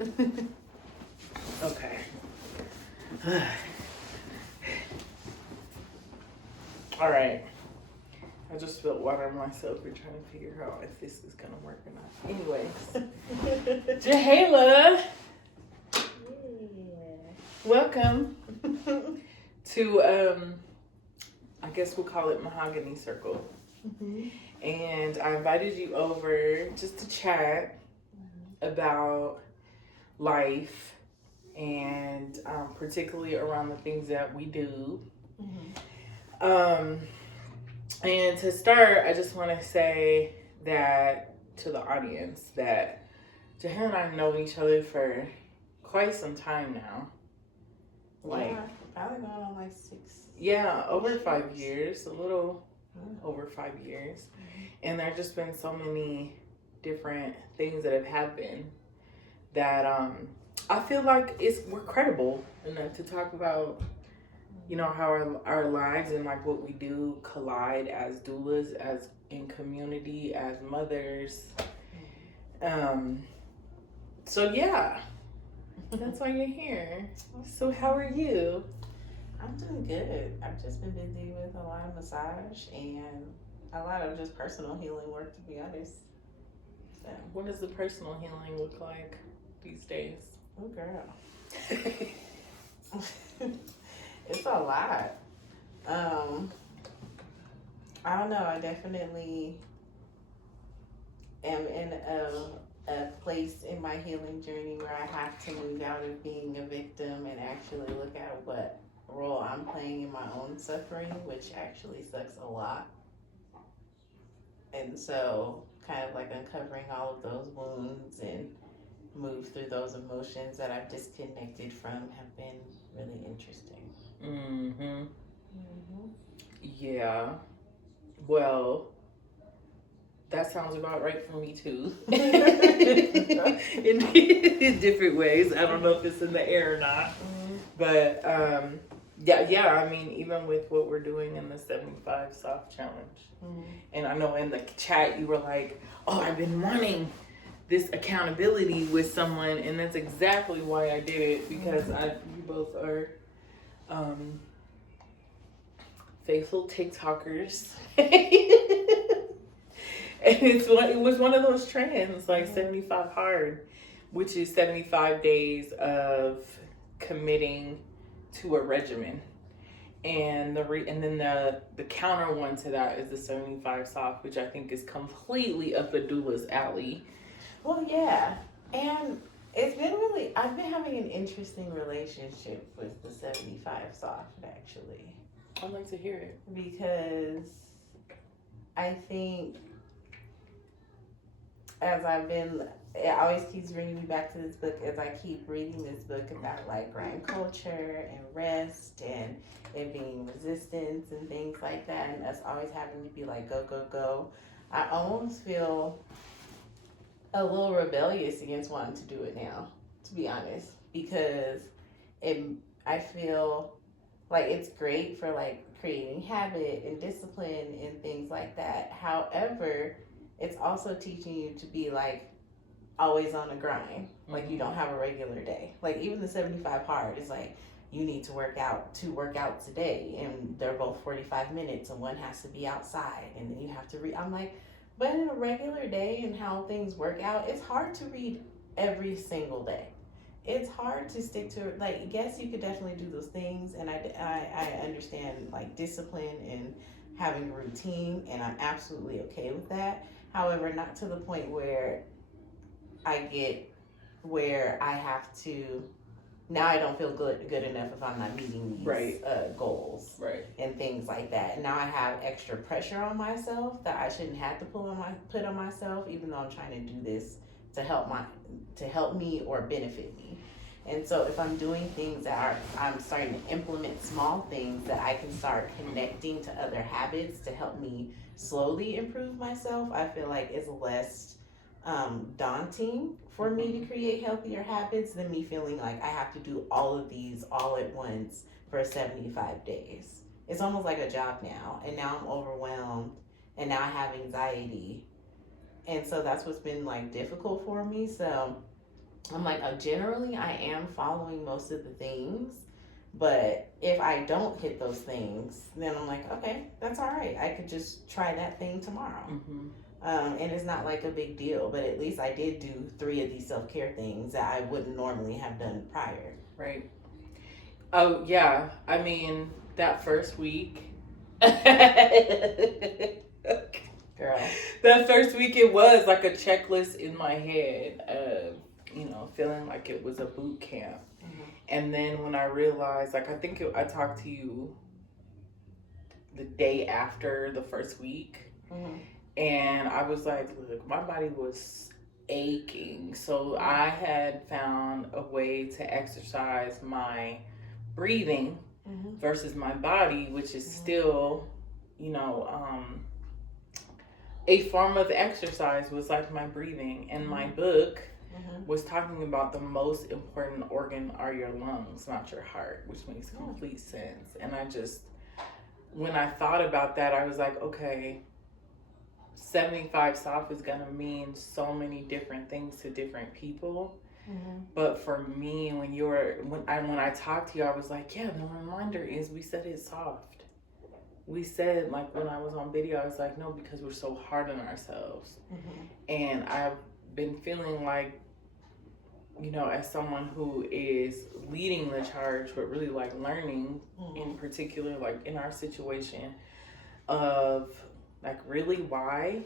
Okay. All right. I just spilled water on myself. We're trying to figure out if this is going to work or not. Anyways. Jahala. Yeah. Welcome to, I guess we'll call it Mahogany Circle. Mm-hmm. And I invited you over just to chat about life and particularly around the things that we do. Mm-hmm. And to start, I just want to say that to the audience that Jahala and I know each other for quite some time now. Like, yeah, probably going on like 6. Yeah, over 5 years, a little over 5 years. Mm-hmm. And there have just been so many different things that have happened that I feel like we're credible enough to talk about, you know, how our lives and like what we do collide as doulas, as in community, as mothers. So yeah, that's why you're here. So how are you? I'm doing good. I've just been busy with a lot of massage and a lot of just personal healing work, to be honest. So, what does the personal healing look like these days? Oh, girl. It's a lot. I don't know. I definitely am in a place in my healing journey where I have to move out of being a victim and actually look at what role I'm playing in my own suffering, which actually sucks a lot. And so kind of like uncovering all of those wounds and move through those emotions that I've disconnected from have been really interesting. Mm-hmm. Mm-hmm. Yeah. Well, that sounds about right for me too. in different ways. I don't know if it's in the air or not. Mm-hmm. But yeah, I mean, even with what we're doing in the 75 soft challenge. Mm-hmm. And I know in the chat you were like, oh, I've been wanting this accountability with someone, and that's exactly why I did it, because you both are faithful TikTokers. And it was one of those trends, like 75 hard, which is 75 days of committing to a regimen. And then the counter one to that is the 75 soft, which I think is completely up the doula's alley. Well, yeah. And it's been I've been having an interesting relationship with the 75 soft, actually. I'd like to hear it. Because I think it always keeps bringing me back to this book as I keep reading this book about like grind culture and rest and it being resistance and things like that, and us always having to be like go, go, go. I almost feel a little rebellious against wanting to do it now, to be honest, because I feel like it's great for like creating habit and discipline and things like that. However, it's also teaching you to be like always on a grind. Like you don't have a regular day. Like even the 75 hard is like you need to work out 2 workouts a day and they're both 45 minutes and one has to be outside and then you have to read. I'm like, but in a regular day and how things work out, it's hard to read every single day. It's hard to stick to, like, yes, you could definitely do those things, and I understand, like, discipline and having a routine, and I'm absolutely okay with that. However, not to the point where I have to, now I don't feel good enough if I'm not meeting these goals and things like that. Now I have extra pressure on myself that I shouldn't have to put on myself, even though I'm trying to do this to help me or benefit me. And so if I'm doing things I'm starting to implement small things that I can start connecting to other habits to help me slowly improve myself, I feel like it's less daunting for me to create healthier habits than me feeling like I have to do all of these all at once for 75 days. It's almost like a job now, and now I'm overwhelmed, and now I have anxiety. And so that's what's been like difficult for me. So I'm like, generally, I am following most of the things. But if I don't hit those things, then I'm like, okay, that's all right. I could just try that thing tomorrow. Mm-hmm. And it's not like a big deal, but at least I did do 3 of these self-care things that I wouldn't normally have done prior. Right. Oh, yeah. I mean, that first week. Girl. That first week, it was like a checklist in my head of, feeling like it was a boot camp. Mm-hmm. And then when I realized, like, I talked to you the day after the first week. Mm-hmm. And I was like, look, my body was aching. So I had found a way to exercise my breathing versus my body, which is still, a form of exercise was like my breathing. And my book was talking about the most important organ are your lungs, not your heart, which makes complete sense. And when I thought about that, I was like, okay, 75 South is going to mean so many different things to different people. Mm-hmm. But for me, when I talked to you, I was like, yeah, the reminder is we said it's soft. We said, like, when I was on video, I was like, no, because we're so hard on ourselves. Mm-hmm. And I've been feeling like, as someone who is leading the charge, but really like learning in particular, like in our situation of like, really, why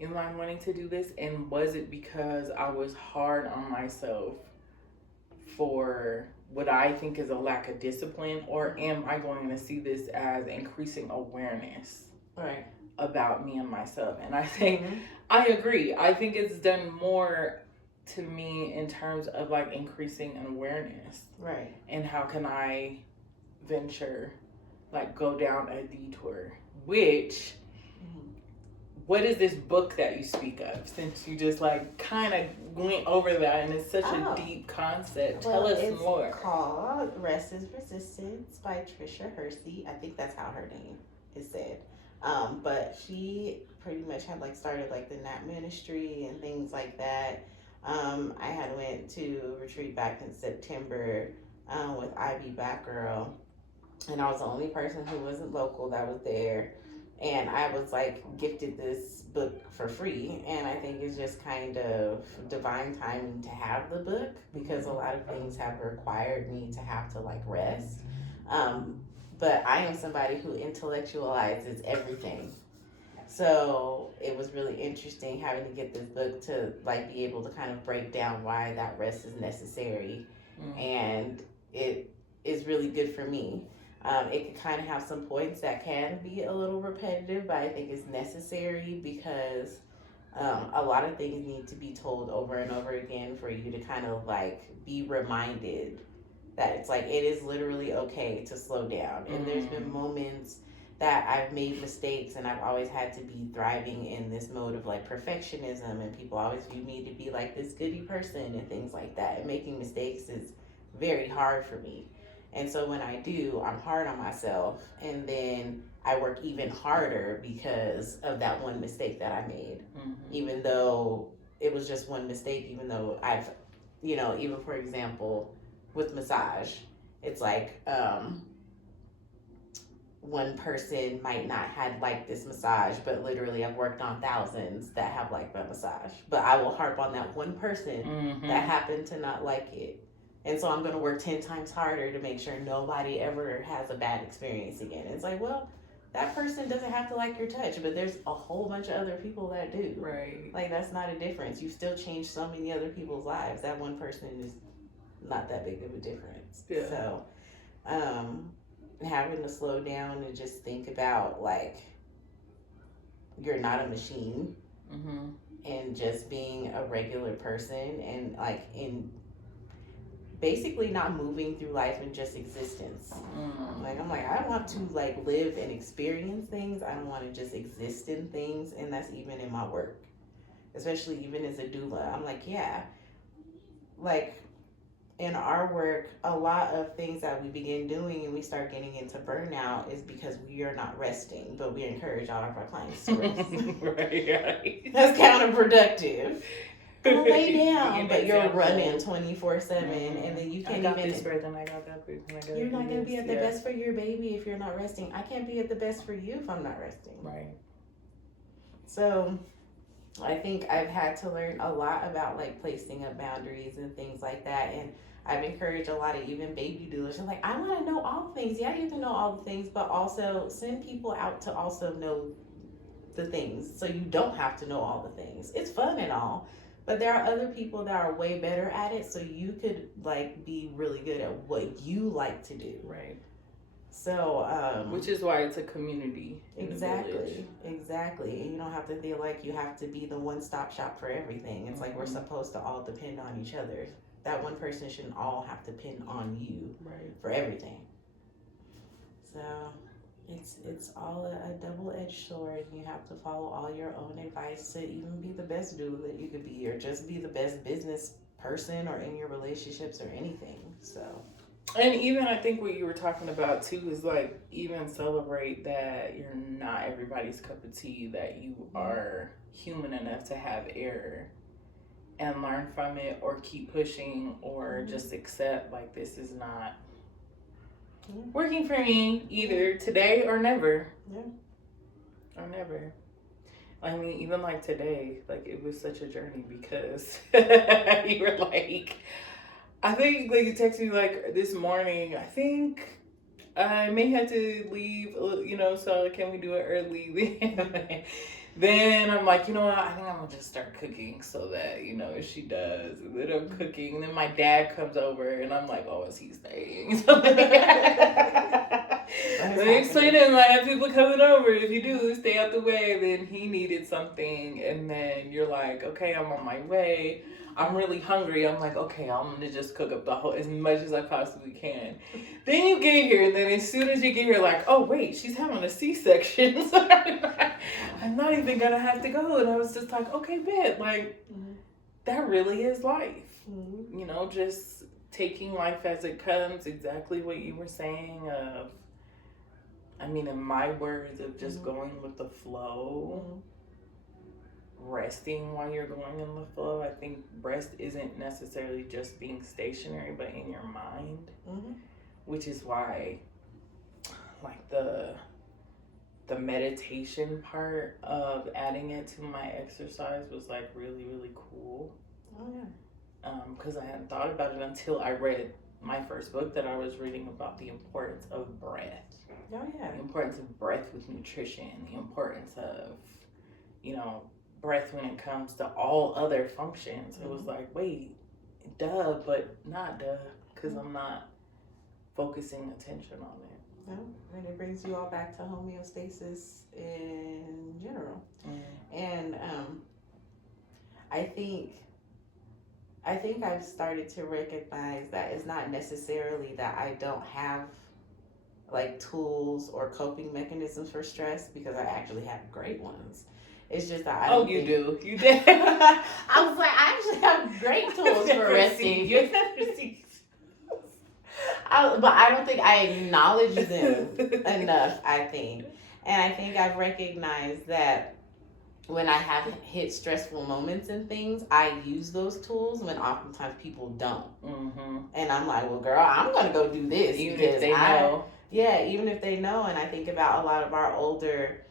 am I wanting to do this? And was it because I was hard on myself for what I think is a lack of discipline? Or am I going to see this as increasing awareness about me and myself? And I think, I agree. I think it's done more to me in terms of like increasing an awareness. Right. And how can I venture, like go down a detour, which... What is this book that you speak of? Since you just like kind of went over that and it's such a deep concept. Tell us more. It's called Rest is Resistance by Trisha Hersey. I think that's how her name is said. But she pretty much had like started like the NAP ministry and things like that. I had went to a retreat back in September with Ivy Batgirl. And I was the only person who wasn't local that was there. And I was like gifted this book for free, and I think it's just kind of divine timing to have the book because a lot of things have required me to have to like rest. But I am somebody who intellectualizes everything. So it was really interesting having to get this book to like be able to kind of break down why that rest is necessary. And it is really good for me. It can kind of have some points that can be a little repetitive, but I think it's necessary because a lot of things need to be told over and over again for you to kind of like be reminded that it's like it is literally okay to slow down. And there's been moments that I've made mistakes and I've always had to be thriving in this mode of like perfectionism, and people always view me to be like this goody person and things like that. And making mistakes is very hard for me. And so when I do, I'm hard on myself, and then I work even harder because of that one mistake that I made. Even though it was just one mistake, even though I've, even for example, with massage, it's like one person might not have liked this massage, but literally I've worked on thousands that have liked my massage. But I will harp on that one person that happened to not like it. And so I'm going to work 10 times harder to make sure nobody ever has a bad experience again. It's like, well, that person doesn't have to like your touch, but there's a whole bunch of other people that do. Right. Like, that's not a difference. You've still changed so many other people's lives. That one person is not that big of a difference. Yeah. So, having to slow down and just think about, like, you're not a machine. And just being a regular person and, like, basically not moving through life in just existence. Like, I'm like, I want to like live and experience things. I don't want to just exist in things. And that's even in my work, especially even as a doula. I'm like, yeah, like in our work, a lot of things that we begin doing and we start getting into burnout is because we are not resting, but we encourage all of our clients to rest. Right. That's counterproductive. Go lay Be down, an but you're example. running 24/7, and then you can't I got even. this birth and I got that birth and I got. You're not gonna be at the best for your baby if you're not resting. I can't be at the best for you if I'm not resting. Right. So, I think I've had to learn a lot about like placing up boundaries and things like that, and I've encouraged a lot of even baby doulas. I'm like, I want to know all the things. Yeah, you can know all the things, but also send people out to also know the things, so you don't have to know all the things. It's fun and all, but there are other people that are way better at it, so you could like be really good at what you like to do. Right. So, which is why it's a community. Exactly. And you don't have to feel like you have to be the one-stop shop for everything. It's like we're supposed to all depend on each other. That one person shouldn't all have to depend on you for everything. So it's all a double-edged sword. You have to follow all your own advice to even be the best doula that you could be, or just be the best business person or in your relationships or anything. So. And even I think what you were talking about too is like even celebrate that you're not everybody's cup of tea, that you are human enough to have error and learn from it, or keep pushing, or just accept like this is not working for me either today or never. Yeah. Or never. I mean, even like today, like it was such a journey because you were like, I think like you texted me like this morning, I think I may have to leave, so can we do it early? Then I'm like, you know what, I think I'm gonna just start cooking so that, if she does, and then I'm cooking, and then my dad comes over and I'm like, oh, is he staying? Let me explain to him, I have people coming over. If you do, stay out the way. Then he needed something, and then you're like, okay, I'm on my way. I'm really hungry. I'm like, okay, I'm gonna just cook up as much as I possibly can. Then you get here, and then as soon as you get here, like, oh wait, she's having a C-section. So I'm not even gonna have to go. And I was just like, okay, bet, like, that really is life. Just taking life as it comes. Exactly what you were saying. In my words, of just going with the flow. Resting while you're going in the flow. I think rest isn't necessarily just being stationary, but in your mind, which is why like the meditation part of adding it to my exercise was like really, really cool. Because I hadn't thought about it until I read my first book that I was reading about the importance of breath. The importance of breath with nutrition, the importance of breath when it comes to all other functions. It was like, wait, duh, but not duh, because I'm not focusing attention on it. And it brings you all back to homeostasis in general. And I think I've started to recognize that it's not necessarily that I don't have like tools or coping mechanisms for stress, because I actually have great ones. It's just that I don't think... do. You did. I was like, I actually have great tools for resting. But I don't think I acknowledge them enough, I think. And I think I've recognized that when I have hit stressful moments and things, I use those tools when oftentimes people don't. And I'm like, well, girl, I'm going to go do this. Even if they know. Yeah, even if they know. And I think about a lot of our older...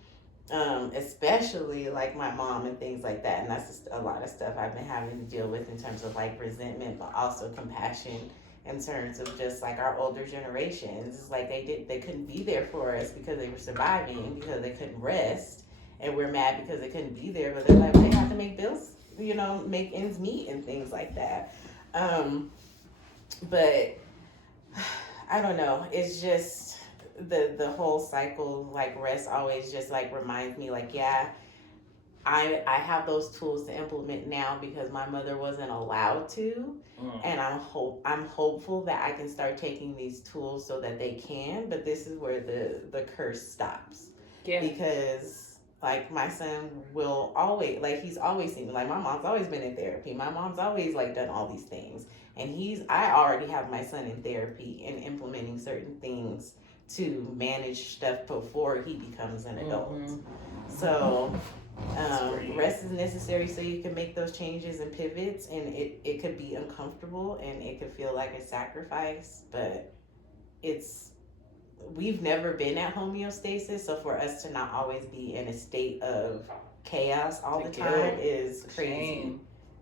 especially like my mom and things like that, and that's just a lot of stuff I've been having to deal with in terms of like resentment, but also compassion in terms of just like our older generations. It's like they couldn't be there for us because they were surviving, because they couldn't rest, and we're mad because they couldn't be there, but they're like, they have to make bills, make ends meet and things like that. But I don't know, it's just the whole cycle, like rest always just like reminds me like, yeah, I have those tools to implement now because my mother wasn't allowed to. And I'm hopeful that I can start taking these tools so that they can, but this is where the curse stops. Because like my son will always, like he's always seen me, like my mom's always been in therapy, my mom's always like done all these things, and I already have my son in therapy and implementing certain things to manage stuff before he becomes an adult. So Rest is necessary so you can make those changes and pivots, and it could be uncomfortable and it could feel like a sacrifice, but we've never been at homeostasis, so for us to not always be in a state of chaos all the time is crazy.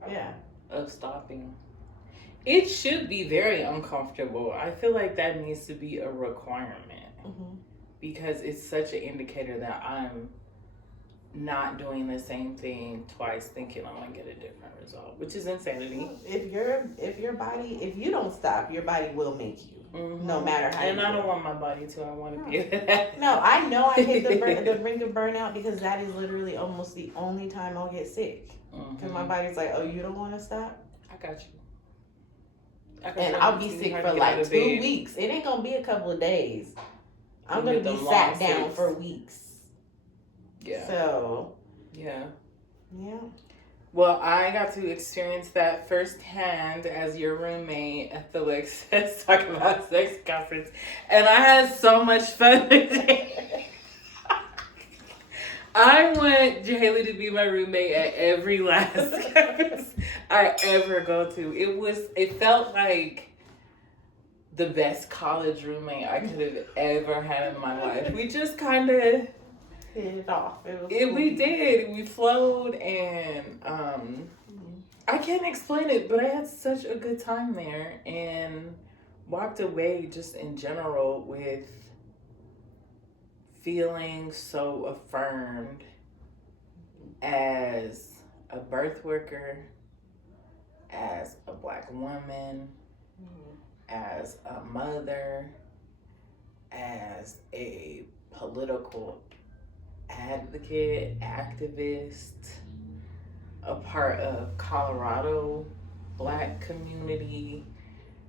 Yeah. Of stopping. It should be very uncomfortable. I feel like that needs to be a requirement because it's such an indicator that I'm not doing the same thing twice thinking I'm gonna get a different result, which is insanity. If you don't stop, your body will make you. No matter how. And I don't want my body to. I want to be that. No, I know I hit the brink of burnout because that is literally almost the only time I'll get sick. Because my body's like, oh, you don't want to stop? I got you. And I'll be sick for like 2 weeks. It ain't gonna be a couple of days. I'm gonna be sat down for weeks. Yeah. So. Yeah. Yeah. Well, I got to experience that firsthand as your roommate at the Let's Talk About Sex conference. And I had so much fun with it. I want Jahala to be my roommate at every last conference I ever go to. It felt like the best college roommate I could have ever had in my life. We just kind of hit it off. We did. We flowed, and I can't explain it, but I had such a good time there and walked away just in general with feeling so affirmed as a birth worker, as a Black woman, as a mother, as a political advocate, activist, a part of Colorado Black community,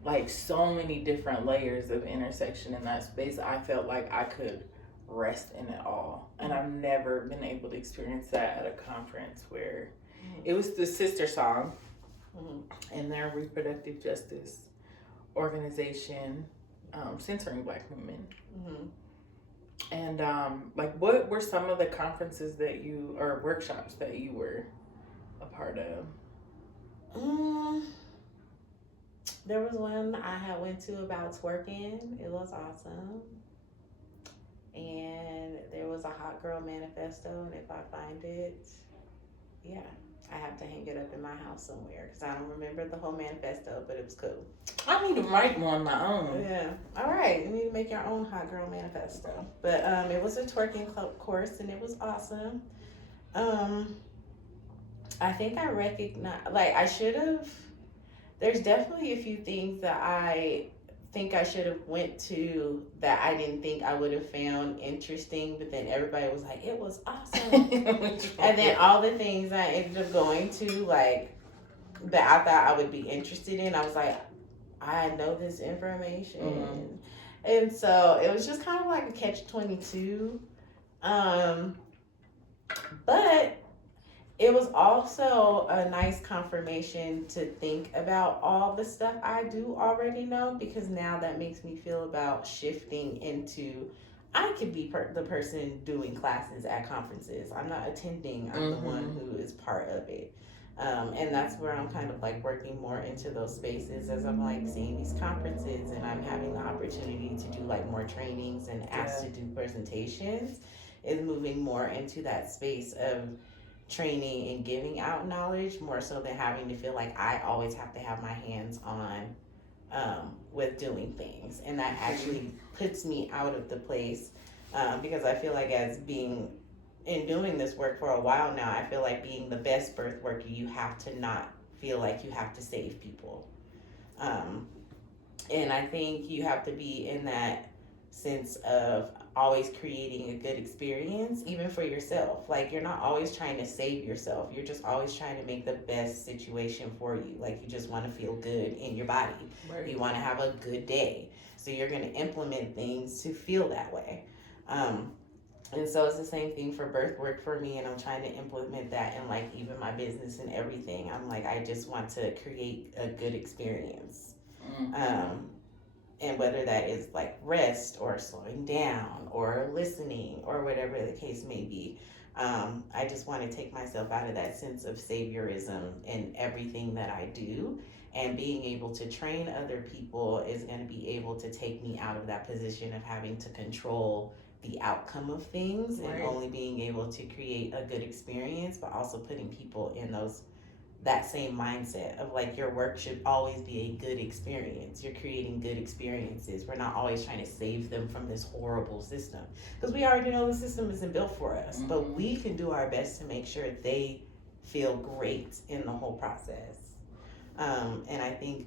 like so many different layers of intersection in that space. I felt like I could rest in it all, and I've never been able to experience that at a conference where it was the Sister Song and their reproductive justice organization centering Black women. And like, what were some of the conferences or workshops that you were a part of? There was one I had went to about twerking. It was awesome. And there was a Hot Girl Manifesto, and if I find it, yeah, I have to hang it up in my house somewhere because I don't remember the whole manifesto, but it was cool. I need to write one my own. Yeah. All right. You need to make your own Hot Girl Manifesto. But it was a twerking course, and it was awesome. I think I recognize, like, I should have, there's definitely a few things that I think I should have went to that I didn't think I would have found interesting, but then everybody was like, it was awesome. And then all the things I ended up going to, like, that I thought I would be interested in, I was like, I know this information. And so it was just kind of like a catch-22. But it was also a nice confirmation to think about all the stuff I do already know, because now that makes me feel about shifting into, I could be the person doing classes at conferences. I'm not attending, I'm the one who is part of it. And that's where I'm kind of like working more into those spaces as I'm like seeing these conferences and I'm having the opportunity to do like more trainings and asked to do presentations, is moving more into that space of training and giving out knowledge more so than having to feel like I always have to have my hands on with doing things. And that actually puts me out of the place because I feel like in doing this work for a while now, I feel like being the best birth worker, you have to not feel like you have to save people. And I think you have to be in that sense of always creating a good experience, even for yourself. Like, you're not always trying to save yourself. You're just always trying to make the best situation for you. Like, you just want to feel good in your body. Right. You want to have a good day. So you're going to implement things to feel that way. And so it's the same thing for birth work for me, and I'm trying to implement that in like even my business and everything. I'm like, I just want to create a good experience. And whether that is like rest or slowing down or listening or whatever the case may be. I just want to take myself out of that sense of saviorism in everything that I do. And being able to train other people is going to be able to take me out of that position of having to control the outcome of things, Right. and only being able to create a good experience, but also putting people in that same mindset of like your work should always be a good experience. You're creating good experiences. We're not always trying to save them from this horrible system, because we already know the system isn't built for us. Mm-hmm. But we can do our best to make sure they feel great in the whole process. And I think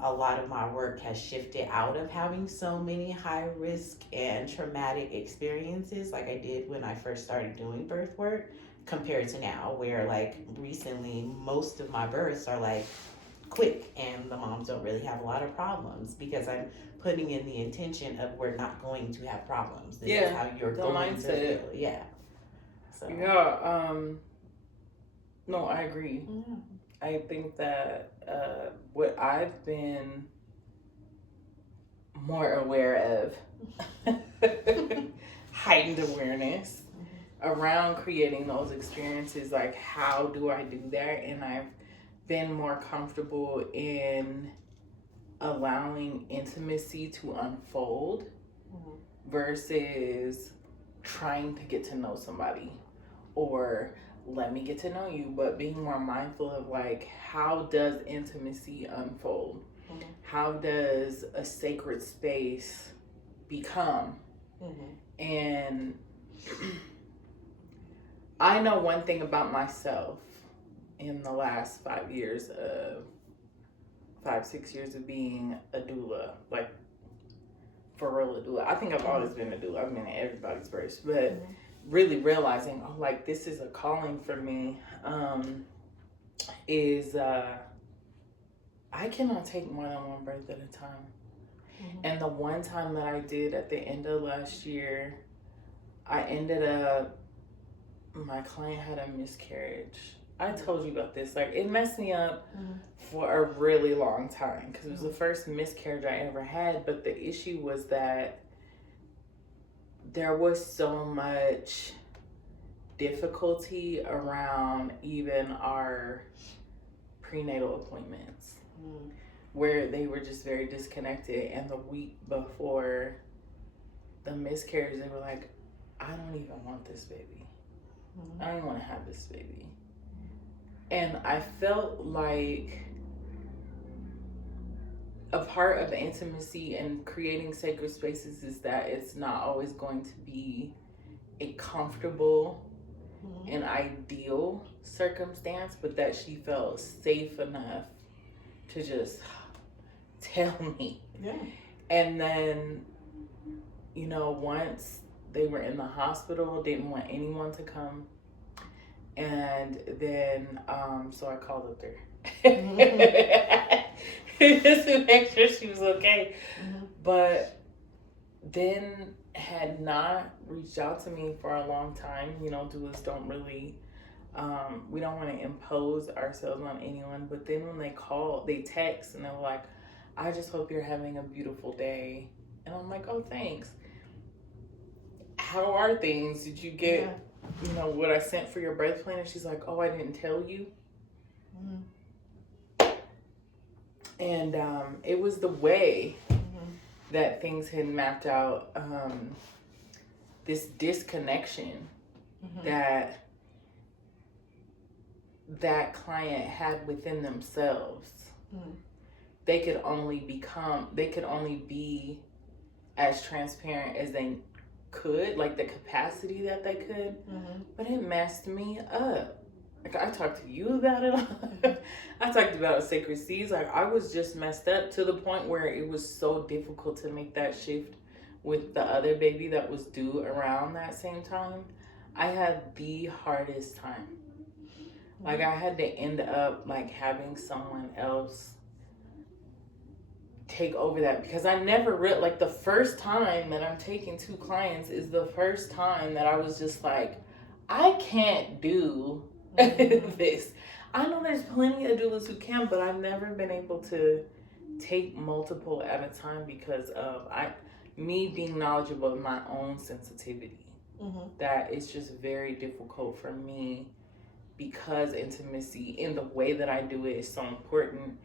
a lot of my work has shifted out of having so many high risk and traumatic experiences like I did when I first started doing birth work, compared to now, where like recently most of my births are like quick and the moms don't really have a lot of problems, because I'm putting in the intention of we're not going to have problems. This is how you're going to feel. Yeah. So. Yeah. No, I agree. Yeah. I think that what I've been more aware of, heightened awareness around creating those experiences, like how do I do that? And I've been more comfortable in allowing intimacy to unfold versus trying to get to know somebody or let me get to know you, but being more mindful of like, how does intimacy unfold? How does a sacred space become? And I know one thing about myself in the last 5 years of 5-6 years of being a doula, like for real a doula. I think I've always been a doula. I've been at everybody's birth, but really realizing, oh, like this is a calling for me, is I cannot take more than one birth at a time. And the one time that I did at the end of last year, I ended up, my client had a miscarriage. I told you about this. Like, it messed me up for a really long time because it was the first miscarriage I ever had. But the issue was that there was so much difficulty around even our prenatal appointments where they were just very disconnected. And the week before the miscarriage, they were like, I don't even want this baby. I don't want to have this baby. And I felt like a part of the intimacy and creating sacred spaces is that it's not always going to be a comfortable and ideal circumstance, but that she felt safe enough to just tell me. Yeah. And then, you know, once they were in the hospital, didn't want anyone to come. And then, so I called up there. Just to make sure she was okay. But then had not reached out to me for a long time. You know, doulas don't really, we don't want to impose ourselves on anyone. But then when they call, they text and they're like, I just hope you're having a beautiful day. And I'm like, oh, thanks. How are things? Did you get, you know, what I sent for your birth plan? And she's like, oh, I didn't tell you. And it was the way that things had mapped out, this disconnection that client had within themselves. They could only be as transparent as they could, like the capacity that they could, but it messed me up. Like, I talked to you about it. I talked about sacred seeds. Like, I was just messed up to the point where it was so difficult to make that shift with the other baby that was due around that same time. I had the hardest time. Like, I had to end up like having someone else take over that, because I never like the first time that I'm taking 2 clients is the first time that I was just like, I can't do this. I know there's plenty of doulas who can, but I've never been able to take multiple at a time because of me being knowledgeable of my own sensitivity. that it's just very difficult for me because intimacy in the way that I do it is so important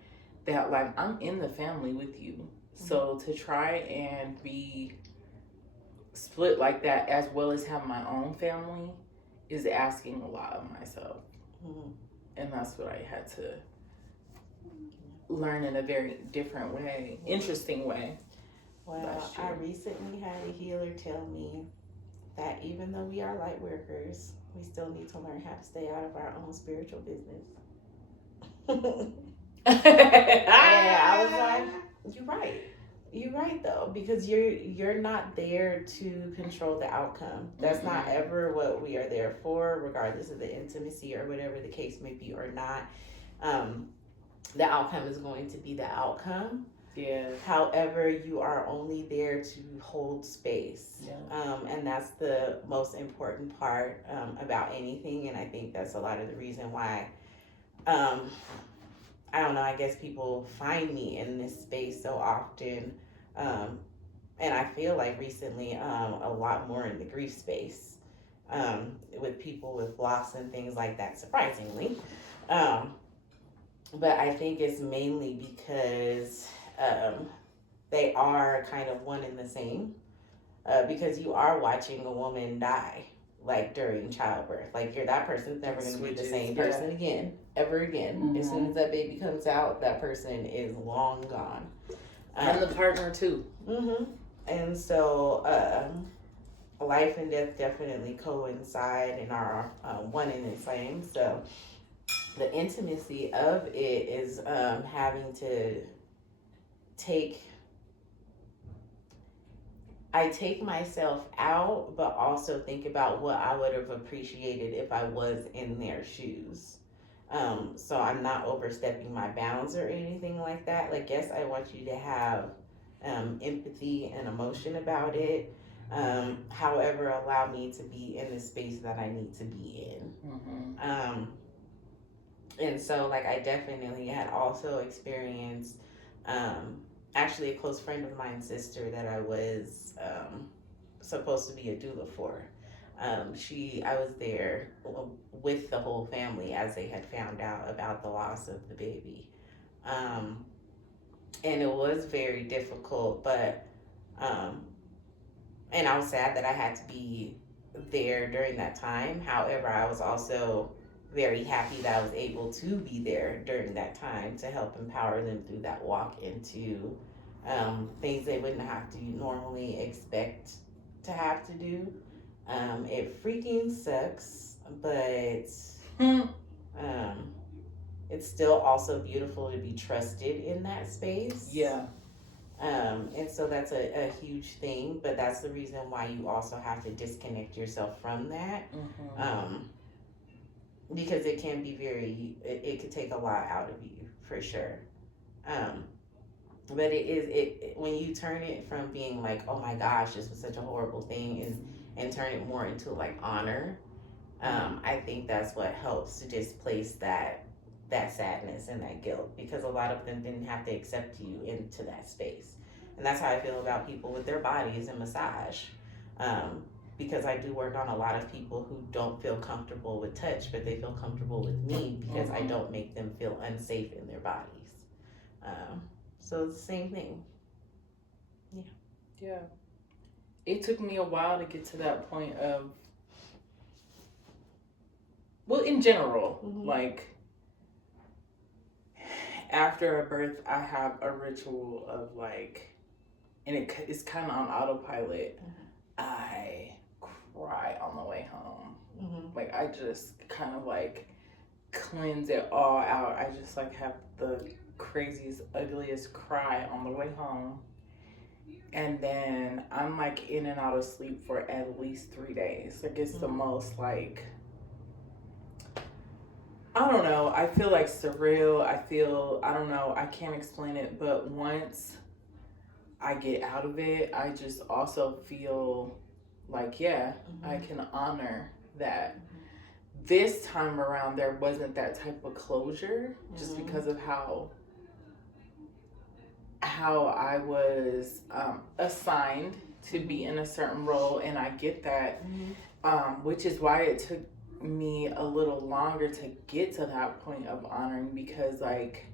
that like I'm in the family with you. So to try and be split like that as well as have my own family is asking a lot of myself. And that's what I had to learn in a very different way, interesting way. Well, I recently had a healer tell me that even though we are light workers, we still need to learn how to stay out of our own spiritual business. Yeah, I was like, you're right. You're right though, because you're not there to control the outcome. That's not ever what we are there for, regardless of the intimacy or whatever the case may be or not. The outcome is going to be the outcome. Yeah. However, you are only there to hold space. Yeah. And that's the most important part about anything. And I think that's a lot of the reason why, I don't know, I guess people find me in this space so often. And I feel like recently a lot more in the grief space with people with loss and things like that, surprisingly. But I think it's mainly because they are kind of one and the same, because you are watching a woman die, like during childbirth. Like that person's never going to be the same person again, ever again. As soon as that baby comes out, that person is long gone. And the partner too. And so life and death definitely coincide and are one and the same. So the intimacy of it is having to I take myself out, but also think about what I would have appreciated if I was in their shoes. So I'm not overstepping my bounds or anything like that. Like, yes, I want you to have empathy and emotion about it. However, allow me to be in the space that I need to be in. And so, like, I definitely had also experienced actually a close friend of mine's sister that I was supposed to be a doula for. I was there with the whole family as they had found out about the loss of the baby. And it was very difficult, but, and I was sad that I had to be there during that time. However, I was also very happy that I was able to be there during that time to help empower them through that walk into things they wouldn't have to normally expect to have to do. It freaking sucks, but it's still also beautiful to be trusted in that space. Yeah. And so that's a huge thing, but that's the reason why you also have to disconnect yourself from that. Because it can be it could take a lot out of you for sure. But it when you turn it from being like, oh my gosh, this was such a horrible thing, and turn it more into like honor, I think that's what helps to displace that sadness and that guilt, because a lot of them didn't have to accept you into that space. And that's how I feel about people with their bodies and massage. Because I do work on a lot of people who don't feel comfortable with touch, but they feel comfortable with me because I don't make them feel unsafe in their bodies. So it's the same thing. Yeah. It took me a while to get to that point of, well, in general, like, after a birth, I have a ritual of like, and it's kind of on autopilot. I cry on the way home. Like, I just kind of like cleanse it all out. I just like have the craziest, ugliest cry on the way home. And then I'm like in and out of sleep for at least 3 days. Like, it's the most like, I don't know. I feel like surreal. I don't know. I can't explain it. But once I get out of it, I just also feel like, I can honor that. This time around, there wasn't that type of closure just because of how I was assigned to be in a certain role, and I get that, which is why it took me a little longer to get to that point of honoring, because like,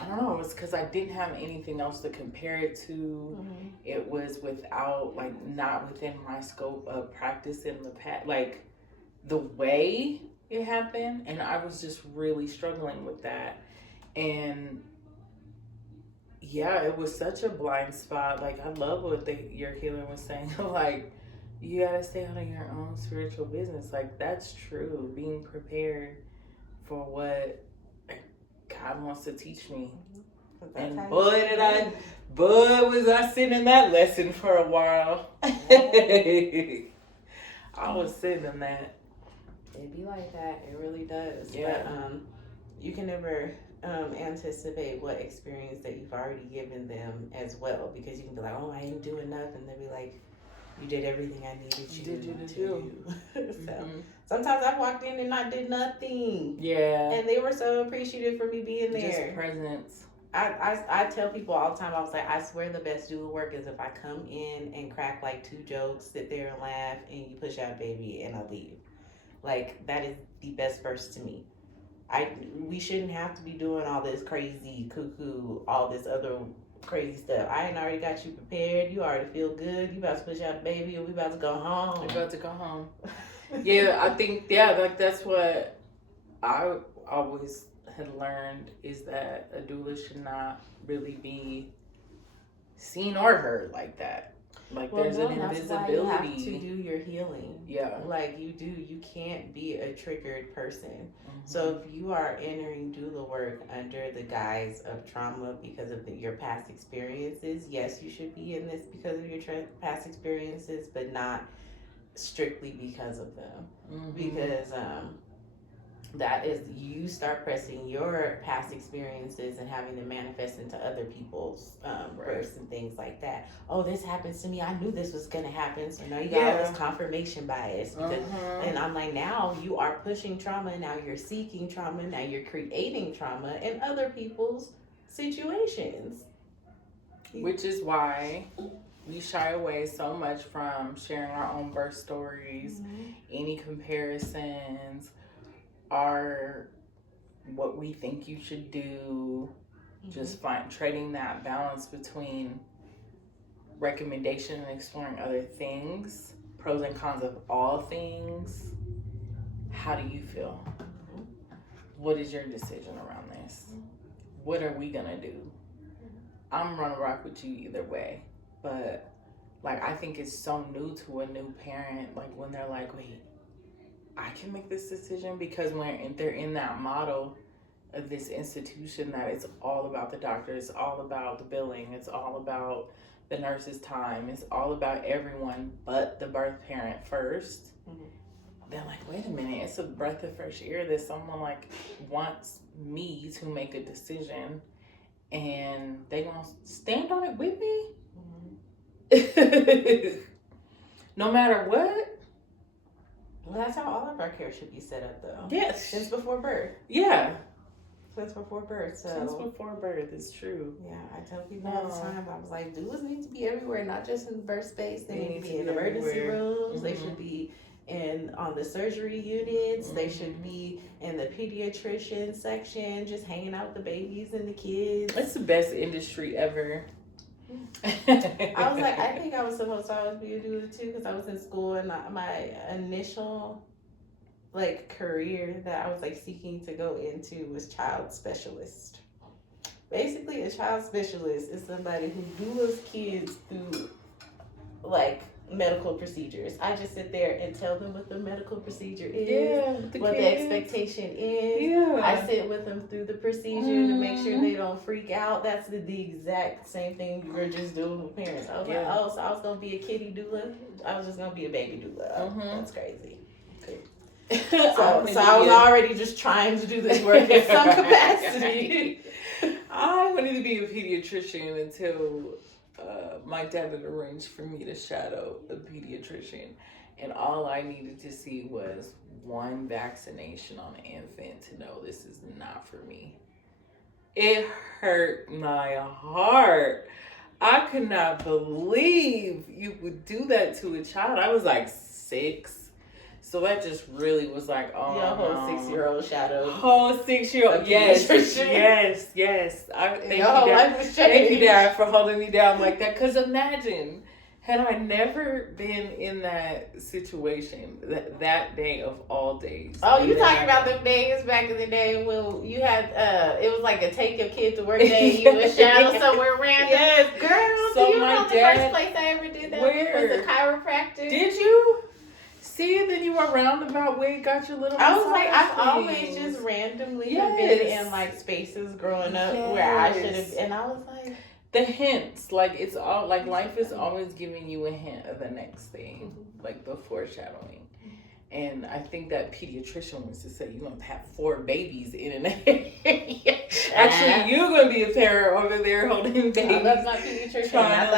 I don't know, it's because I didn't have anything else to compare it to. It was without, like, not within my scope of practice in the past, like the way it happened, and I was just really struggling with that. And yeah, it was such a blind spot. Like, I love what your healer was saying. Like, you gotta stay out of your own spiritual business. Like, that's true. Being prepared for what God wants to teach me. And boy, was I sitting in that lesson for a while. I was sitting in that. It be like that. It really does. Yeah. But you can never anticipate what experience that you've already given them as well, because you can be like, oh, I didn't do enough, and they'll be like, you did everything I needed you to do. So sometimes I walked in and I did nothing. Yeah. And they were so appreciative for me being there. Just presence. I tell people all the time, I was like, I swear the best doula work is if I come in and crack like 2 jokes, sit there and laugh, and you push out baby and I leave. Like, that is the best verse to me. We shouldn't have to be doing all this crazy cuckoo, all this other crazy stuff. I ain't already got you prepared. You already feel good. You about to push out the baby and we about to go home. We're about to go home. Yeah, I think, like that's what I always had learned, is that a doula should not really be seen or heard like that. Like, there's an invisibility. You have to do your healing. Yeah. Like, you can't be a triggered person. So if you are entering doula work under the guise of trauma because of your past experiences, yes, you should be in this because of your past experiences, but not strictly because of them. Because that is, you start pressing your past experiences and having them manifest into other people's births and things like that. Oh, this happens to me. I knew this was going to happen. So now you got all this confirmation bias. Because, and I'm like, now you are pushing trauma. Now you're seeking trauma. Now you're creating trauma in other people's situations. Which is why we shy away so much from sharing our own birth stories, any comparisons, are what we think you should do. Just trading that balance between recommendation and exploring other things, pros and cons of all things. How do you feel? What is your decision around this? What are we gonna do? I'm gonna rock with you either way, but like, I think it's so new to a new parent, like when they're like, wait, I can make this decision, because when they're in that model of this institution that it's all about the doctor, it's all about the billing, it's all about the nurse's time, it's all about everyone but the birth parent first. They're like, wait a minute, it's a breath of fresh air that someone like wants me to make a decision, and they gonna stand on it with me. No matter what. Well, that's how all of our care should be set up, though. Yes. Since before birth. Yeah. Since before birth. So. Since before birth, it's true. Yeah, I tell people all the time, I was like, doulas need to be everywhere, not just in the birth space. They need to be in emergency rooms. They should be on the surgery units. They should be in the pediatrician section, just hanging out with the babies and the kids. It's the best industry ever. I was like, I think I was supposed to always be a doula too, because I was in school, and my initial like career that I was like seeking to go into was child specialist. Basically, a child specialist is somebody who doulas kids through like medical procedures. I just sit there and tell them what the medical procedure is, what the expectation is. I sit with them through the procedure to make sure they don't freak out. That's the exact same thing we were just doing with parents. I was like, oh, so I was going to be a kitty doula? I was just going to be a baby doula. That's crazy. So I was already just trying to do this work in some capacity. I wanted to be a pediatrician until my dad had arranged for me to shadow a pediatrician, and all I needed to see was one vaccination on an infant to know this is not for me. It hurt my heart. I could not believe you would do that to a child. I was like 6. So that just really was like, oh, your whole 6-year-old shadow. Whole 6-year-old, yes. Thank your whole life was thank you, changed. Dad, for holding me down like that. Because imagine, had I never been in that situation, that day of all days. Oh, you talking about them days back in the day when you had, it was like a take your kid to work day, you would shadow somewhere random. Yes. Girl, So do you my know the dad- first place I ever did that Where? was a chiropractor? Did you? See, then you were roundabout way, got your little I was like, I've massage always things. just randomly Yes. have been in like spaces growing up where I should have, and I was like, the hints, like it's all like life is always giving you a hint of the next thing, like the foreshadowing. And I think that pediatrician was to say, you're gonna have 4 babies in an Actually, you're gonna be a parent over there holding babies. I love my pediatrician. Trying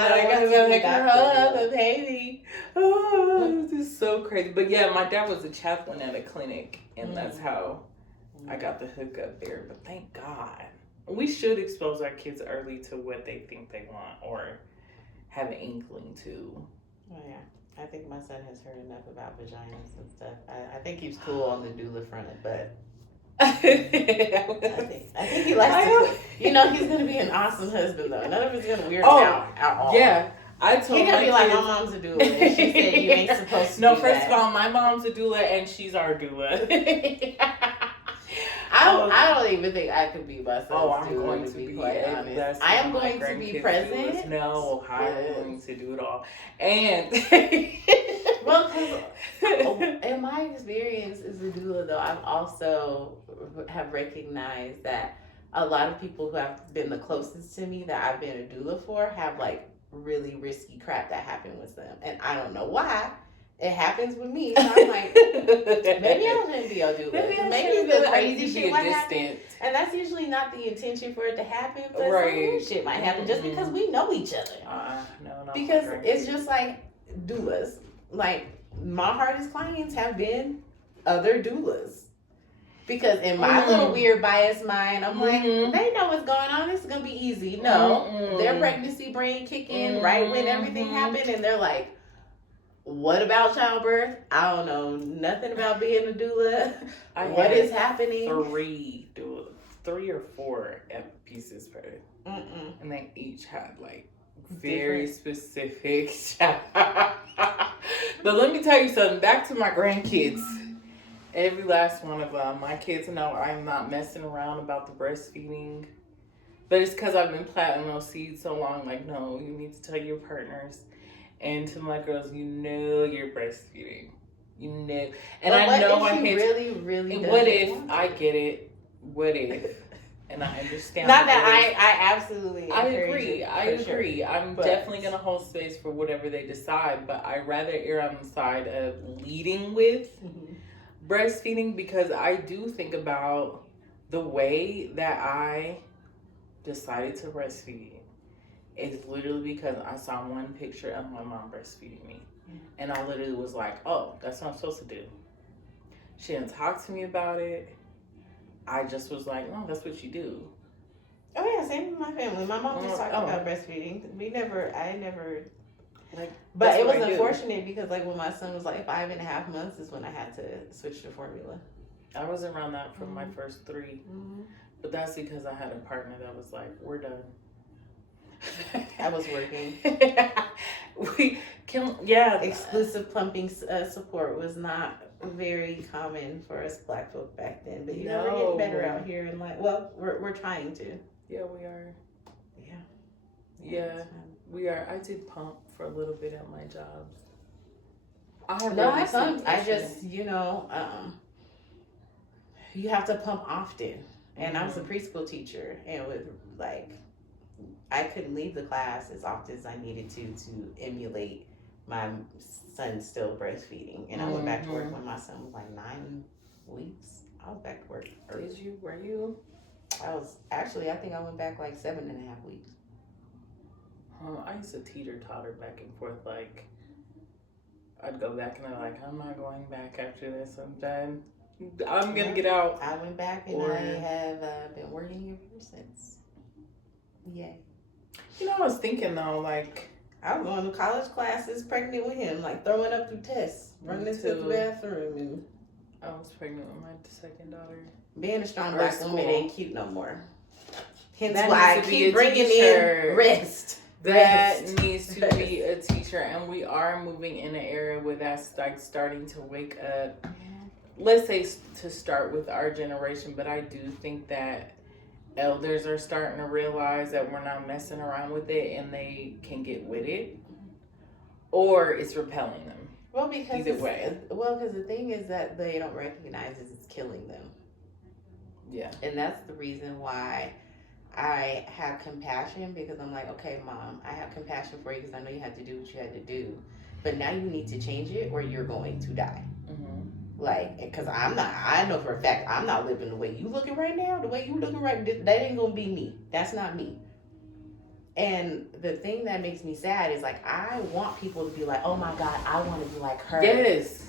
to hold a baby. Oh, this is so crazy. But yeah, my dad was a chaplain at a clinic, and that's how I got the hook up there. But thank God. We should expose our kids early to what they think they want or have an inkling to. Oh yeah. I think my son has heard enough about vaginas and stuff. I think he's cool on the doula front, but I think he likes to. You know, he's gonna be an awesome husband though. None of it's gonna weird him out at all. Yeah, I told He's gonna my be like, kids, my mom's a doula, and she said you ain't supposed to. No, do first that. of all, my mom's a doula and she's our doula. I don't even think I could be my son's I'm doula, going to to be be quite honest. I am going to be present. No, I'm going to do it all. And well, because in my experience as a doula, though, I've also have recognized that a lot of people who have been the closest to me that I've been a doula for have like really risky crap that happened with them, and I don't know why. It happens with me. So I'm like, maybe I shouldn't be a doula. Maybe the crazy shit might happen. And that's usually not the intention for it to happen, but some weird shit might happen just because we know each other. No, because it's just like doulas. Like, my hardest clients have been other doulas. Because in my little weird biased mind, I'm like, they know what's going on. This is going to be easy. No, their pregnancy brain kick in right when everything happened, and they're like, what about childbirth? I don't know nothing about being a doula. What is happening? 3 or 4 pieces per. And they each had like very specific. But let me tell you something. Back to my grandkids. Every last one of them. My kids know I'm not messing around about the breastfeeding. But it's because I've been planting those seeds so long. Like, no, you need to tell your partners. And to my girls, you know you're breastfeeding. You know. And but I know I hate really, really and what if, I get it, what if? And I understand. Not that I absolutely I agree. Sure. I'm definitely going to hold space for whatever they decide. But I rather err on the side of leading with breastfeeding, because I do think about the way that I decided to breastfeed. It's literally because I saw one picture of my mom breastfeeding me. And I literally was like, oh, that's what I'm supposed to do. She didn't talk to me about it. I just was like, no, that's what you do. Oh, yeah, same with my family. My mom just talked about breastfeeding. I never. Like, but it was unfortunate because, like, when my son was like 5.5 months is when I had to switch to formula. I was around that for my first 3. But that's because I had a partner that was like, we're done. I was working. Exclusive pumping support was not very common for us Black folk back then, but we're getting better out here, and like, well, we're trying to. Yeah, we are. Yeah, we are. I did pump for a little bit at my job. I pumped. I just, you have to pump often, and I was a preschool teacher, and with like. I couldn't leave the class as often as I needed to emulate my son still breastfeeding. And I went back to work when my son was like 9 weeks. I was back to work. Did you? Were you? I think I went back like 7.5 weeks. I used to teeter-totter back and forth. Like, I'd go back and I'm like, I'm not going back after this. I'm done. I'm going to get out. I went back and I have been working here ever since. Yay. You know, I was thinking though, like, I was going to college classes pregnant with him, like throwing up through tests, running into the bathroom, and I was pregnant with my second daughter. being a strong black woman ain't cute no more. Hence that why I keep bringing in rest. That needs to be a teacher, and we are moving in an era where that's like starting to wake up. Let's say to start with our generation, but I do think that elders are starting to realize that we're not messing around with it, and they can get with it, or it's repelling them. Well, because either way. Because the thing is that they don't recognize it's killing them. Yeah, and that's the reason why I have compassion, because I'm like, okay, Mom, I have compassion for you because I know you had to do what you had to do, but now you need to change it or you're going to die. Mm-hmm. Like, because I know for a fact I'm not living the way you looking right now. The way you looking right, that ain't gonna be me. That's not me. And the thing that makes me sad is like, I want people to be like, oh my God, I want to be like her. Yes.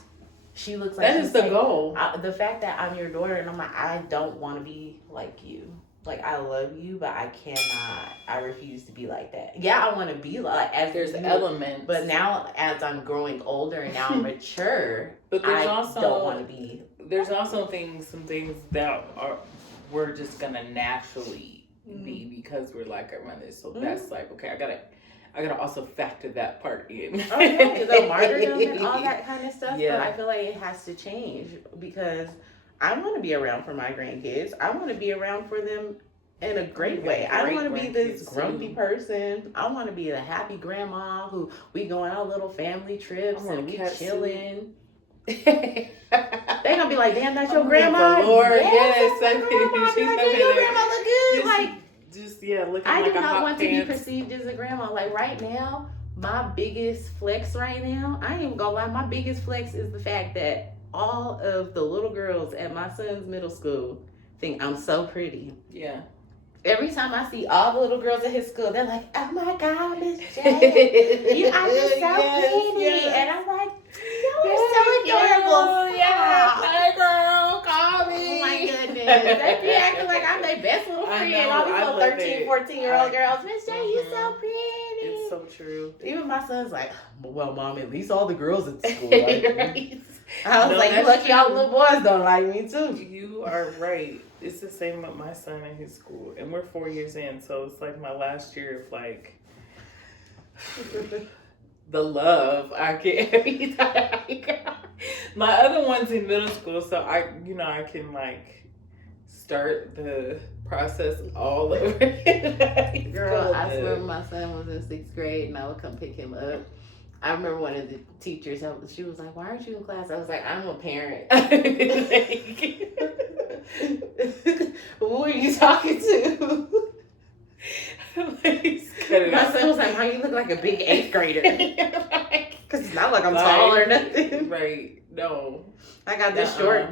She looks like that is the goal. The fact that I'm your daughter and I'm like, I don't want to be like you. Like, I love you, but I cannot. I refuse to be like that. Yeah, I want to be like as there's elements, but now as I'm growing older and now I'm mature, but there's I also don't want to be. There's also some things that we're just gonna naturally be because we're like our mothers. So that's like, okay, I gotta also factor that part in. Oh yeah, the martyrdom and all that kind of stuff. Yeah. But I feel like it has to change because I want to be around for my grandkids. I want to be around for them in a great way. I don't want to be this grumpy person. I want to be a happy grandma who we go on our little family trips and we chilling. They gonna be like, damn, that's your grandma. Lord, yes, that's my grandma. she's like, your grandma look good. Looking I like do a not hot want pants. to be perceived as a grandma. Like right now, my biggest flex right now, I ain't even gonna lie, my biggest flex is the fact that all of the little girls at my son's middle school think I'm so pretty. Yeah. Every time I see all the little girls at his school, they're like, oh my God, Miss J, you are just so pretty. Yes. And I'm like, you're so adorable. Yeah. Hey girl, call me. Oh my goodness. They be acting like I'm their best little friend. All these little 13, 14-year-old girls. Miss J, you so pretty. It's so true. Even my son's like, well, Mom, at least all the girls at school like me. I was like, you lucky all the little boys don't like me too. You are right. It's the same with my son in his school. And we're 4 years in, so it's like my last year of like the love I get every time. My other one's in middle school, so I can like start the process all over. Girl, I swear my son was in 6th grade and I would come pick him up. I remember one of the teachers, she was like, why aren't you in class? I was like, I'm a parent. Who are you talking to? My son was like, why you look like a big 8th grader? Because it's not like I'm tall or nothing. Right. No. I got this short,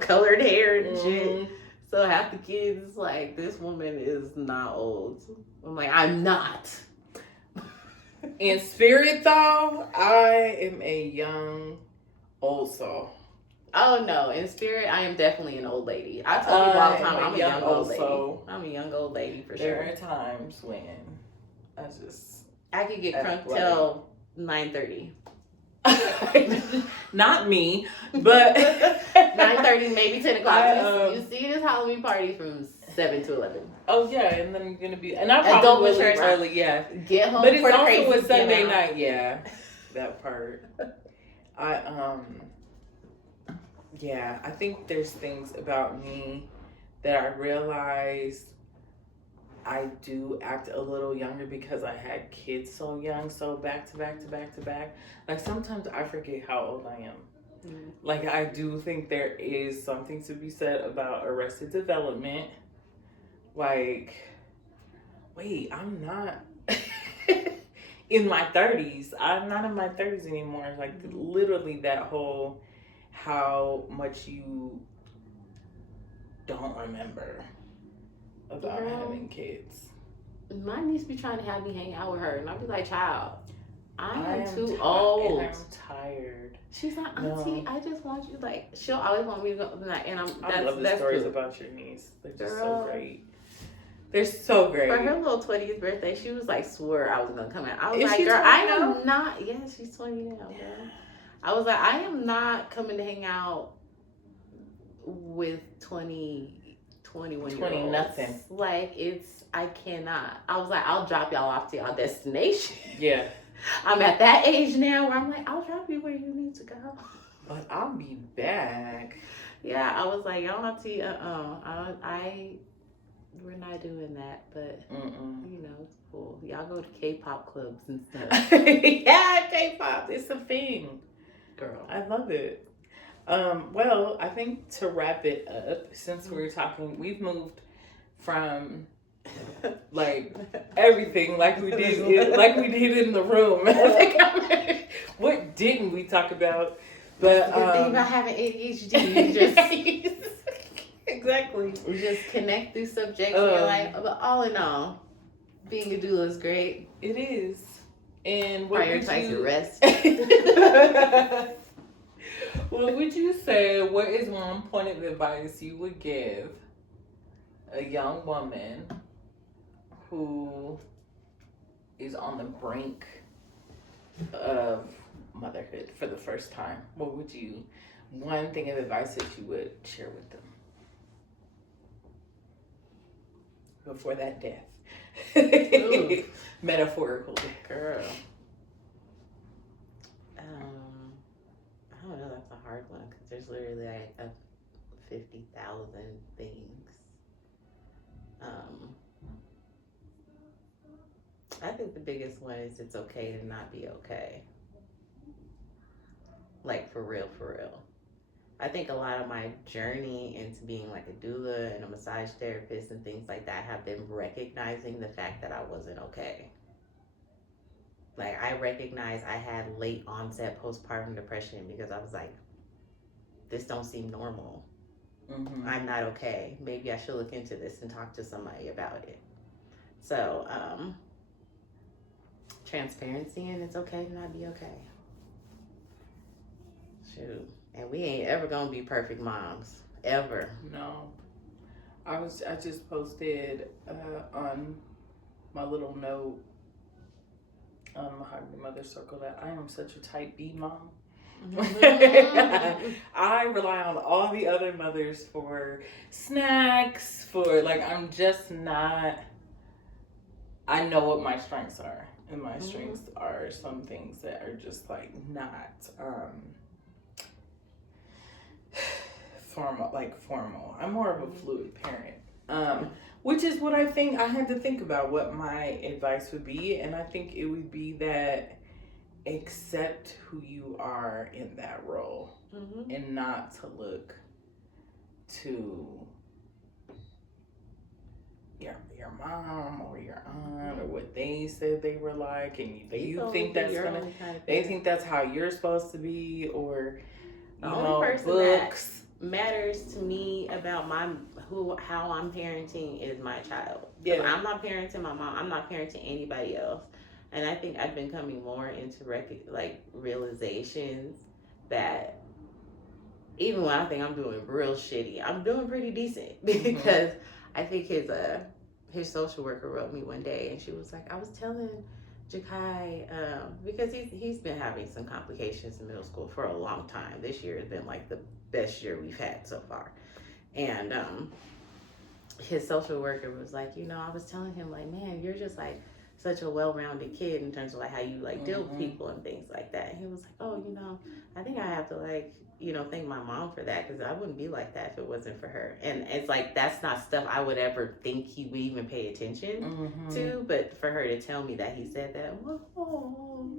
colored hair and shit. So half the kids like, this woman is not old. I'm like, I'm not. In spirit, though, I am a young, old soul. Oh, no. In spirit, I am definitely an old lady. I tell people all the time, I'm a young old lady. I'm a young old lady for sure. There are times when I could get crunk till 9:30. Not me, but 9:30, maybe 10 o'clock. You see this Halloween party from 7 to 11. Oh yeah, and then you're gonna be, and I probably will leave early. Yeah, get home. But it's also a Sunday night. Yeah, that part. Yeah, I think there's things about me that I realized I do act a little younger because I had kids so young, so back to back to back to back. Like sometimes I forget how old I am. Mm-hmm. Like I do think there is something to be said about arrested development. Like, wait, I'm not in my 30s. I'm not in my 30s anymore. Like literally that whole how much you don't remember about having kids. My niece be trying to have me hang out with her, and I'll be like, child, I am too old. And I'm tired. She's like, Auntie, I just want you, like, she'll always want me to go, and I love the stories about your niece. They're just so great. They're so great. For her little 20th birthday, she was like, swore I was going to come out. I was Is like, she girl, 20 I now? am not. Yeah, she's 20 now, girl. I was like, I am not coming to hang out with 20, 21 year olds. nothing. Like, I cannot. I was like, I'll drop y'all off to y'all destination. Yeah. I'm at that age now where I'm like, I'll drop you where you need to go. But I'll be back. Yeah, I was like, y'all have to, we're not doing that, but, you know, it's cool. Y'all go to K-pop clubs and stuff. Yeah, K-pop. It's a thing. Girl. I love it. Well, I think to wrap it up, since we were talking, we've moved from like everything like we did in the room. What didn't we talk about? But the thing about having ADHD, you just exactly. You just connect through subjects in your life. But all in all, being a doula is great. It is. And what prioritize your rest. What would you say? What is one point of advice you would give a young woman who is on the brink of motherhood for the first time? What would you, one thing of advice that you would share with them before that death? Metaphorical death. Girl. I don't know, that's a hard one because there's literally like 50,000 things. I think the biggest one is it's okay to not be okay. Like for real, for real. I think a lot of my journey into being like a doula and a massage therapist and things like that have been recognizing the fact that I wasn't okay. Like I recognized I had late onset postpartum depression because I was like, this don't seem normal. Mm-hmm. I'm not okay. Maybe I should look into this and talk to somebody about it. So, transparency, and it's okay to not be okay. Shoot. And we ain't ever gonna be perfect moms. Ever. No. I just posted on my little note on Mahogany Mother Circle that I am such a type B mom. I rely on all the other mothers for snacks, for like, I'm just not, I know what my strengths are, and my strengths are some things that are just like not formal. I'm more of a fluid parent, which is what I think I had to think about what my advice would be, and I think it would be that accept who you are in that role, and not to look to your mom or your aunt or what they said they were like, and you think that's gonna, they think that's how you're supposed to be, or the only person books that matters to me about how I'm parenting is my child. Yeah, I'm not parenting my mom. I'm not parenting anybody else. And I think I've been coming more into realizations that even when I think I'm doing real shitty, I'm doing pretty decent. Because I think his social worker wrote me one day and she was like, I was telling Jakai, because he's been having some complications in middle school for a long time. This year has been like the best year we've had so far. And his social worker was like, I was telling him like, man, you're just like such a well-rounded kid in terms of like how you like deal with people and things like that. And he was like, oh, I think I have to like, thank my mom for that, because I wouldn't be like that if it wasn't for her. And it's like, that's not stuff I would ever think he would even pay attention to, but for her to tell me that he said that, oh,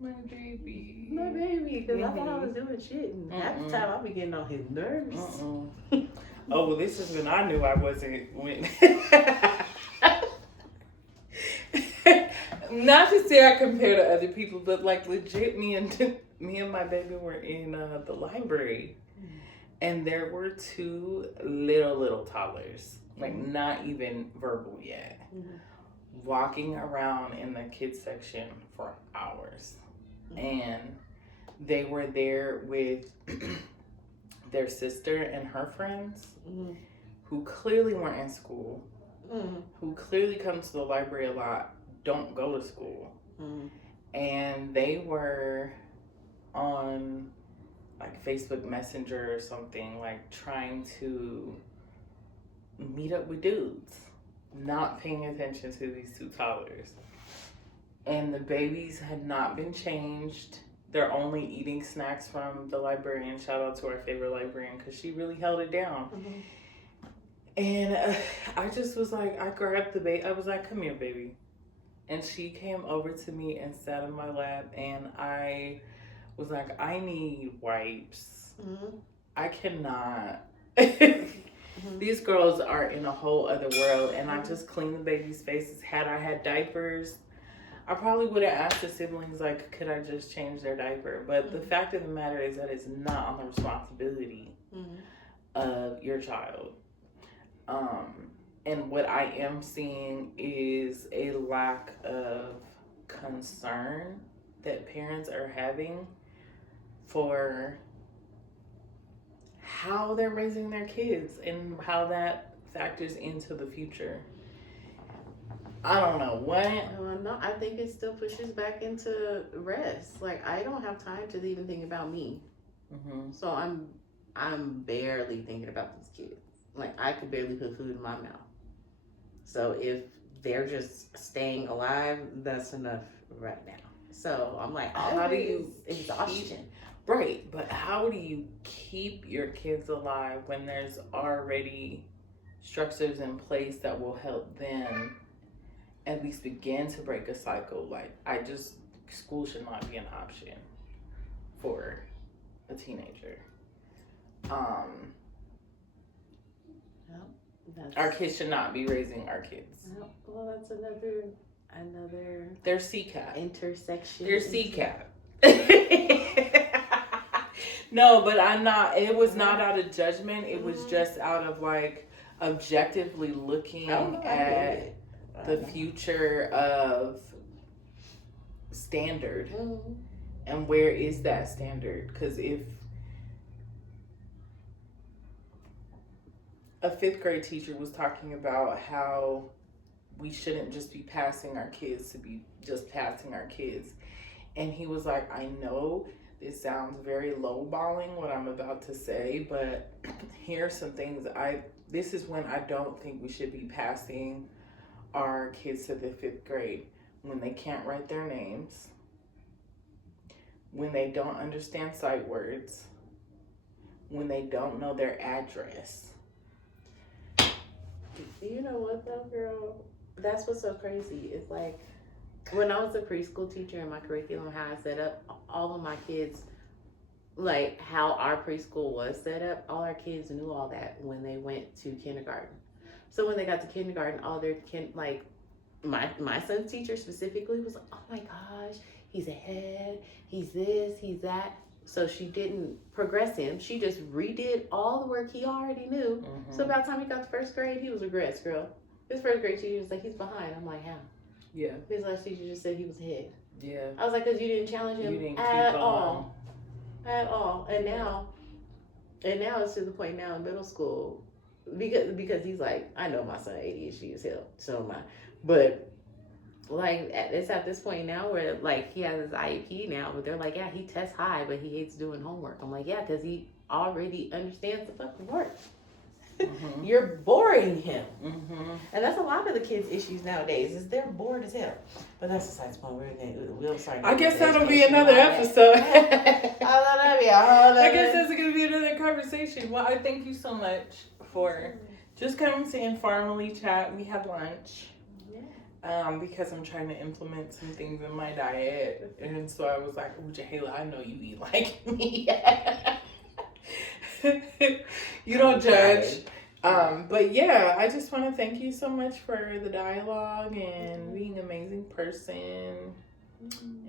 my baby, because I thought I was doing shit, and half the time I'll be getting on his nerves. Oh, well, this is when I knew I wasn't, not to say I compare to other people, but like legit, me and my baby were in the library, and there were two little toddlers, like not even verbal yet, walking around in the kids section for hours, and they were there with their sister and her friends, who clearly weren't in school, who clearly come to the library a lot don't go to school. And they were on like Facebook Messenger or something, like trying to meet up with dudes, not paying attention to these two toddlers. And the babies had not been changed. They're only eating snacks from the librarian. Shout out to our favorite librarian, because she really held it down. And I just was like, I grabbed the baby. I was like, come here, baby. And she came over to me and sat in my lap. And I was like, I need wipes. I cannot. These girls are in a whole other world. And I just cleaned the baby's faces. Had I had diapers, I probably would have asked the siblings, like, could I just change their diaper? But the fact of the matter is that it's not on the responsibility of your child. And what I am seeing is a lack of concern that parents are having for how they're raising their kids and how that factors into the future. I don't know what. No, I think it still pushes back into rest. Like, I don't have time to even think about me. So I'm barely thinking about these kids. Like, I could barely put food in my mouth. So if they're just staying alive, that's enough right now. So I'm like, how do you exhaustion? Right, but how do you keep your kids alive when there's already structures in place that will help them at least begin to break a cycle? Like, school should not be an option for a teenager. Our kids should not be raising our kids. Well, that's another They're CCAP. intersection. They're CCAP. No, but I'm not. It was not out of judgment. It was just out of like objectively looking at the future of standard and where is that standard? Because if a 5th grade teacher was talking about how we shouldn't just be passing our kids to be just passing our kids, and he was like, I know this sounds very lowballing what I'm about to say, but here's some things this is when I don't think we should be passing our kids to the 5th grade. When they can't write their names, when they don't understand sight words, when they don't know their address. You know what though, girl? That's what's so crazy. It's like, when I was a preschool teacher in my curriculum, how I set up all of my kids, like how our preschool was set up, all our kids knew all that when they went to kindergarten. So when they got to kindergarten, all their my son's teacher specifically was like, oh my gosh, he's ahead, he's this, he's that. So she didn't progress him. She just redid all the work he already knew. So by the time he got to 1st grade, he was regressed, girl. His 1st grade teacher was like, he's behind. I'm like, how? Yeah. His last teacher just said he was ahead. Yeah. I was like, because you didn't challenge him at all. At all. And now it's to the point now in middle school, because he's like, I know my son ADHD is hell, so am I. But like, it's at this point now where like he has his IEP now, but they're like, yeah, he tests high, but he hates doing homework. I'm like, yeah, because he already understands the fucking work. You're boring him. And that's a lot of the kids' issues nowadays, is they're bored as hell. But that's besides the point. We'll start. I guess that'll be another episode. I guess that's going to be another conversation. Well, I thank you so much for just coming to informally chat. We had lunch. Because I'm trying to implement some things in my diet. And so I was like, oh, Jahala, I know you eat like me. You don't judge. But yeah, I just want to thank you so much for the dialogue and being an amazing person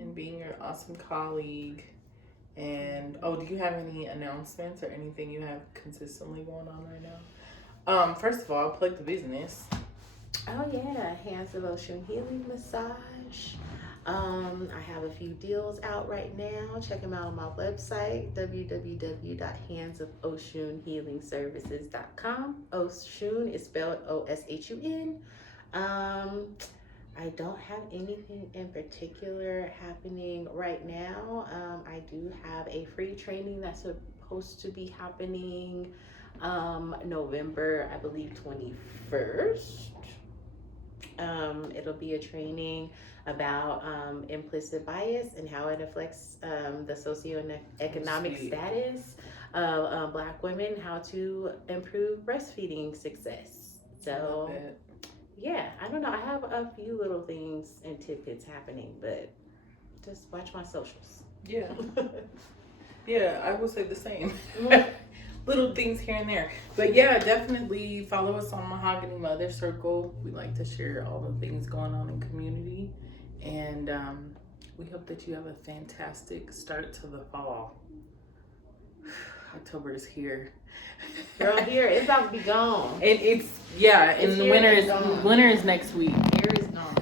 and being your awesome colleague. And do you have any announcements or anything you have consistently going on right now? First of all, plug the business. Oh yeah, Hands of Ocean Healing Massage. I have a few deals out right now. Check them out on my website, www.handsofoshunhealingservices.com. Oshun is spelled Oshun. I don't have anything in particular happening right now. I do have a free training that's supposed to be happening November, I believe, 21st. It'll be a training about implicit bias and how it affects the socioeconomic status of Black women, how to improve breastfeeding success. So, yeah, I don't know. I have a few little things and tidbits happening, but just watch my socials. Yeah. Yeah, I will say the same. Little things here and there. But yeah, definitely follow us on Mahogany Mother Circle. We like to share all the things going on in community. And we hope that you have a fantastic start to the fall. October is here. Girl, here, it's about to be gone. And the winter is next week. Here is gone.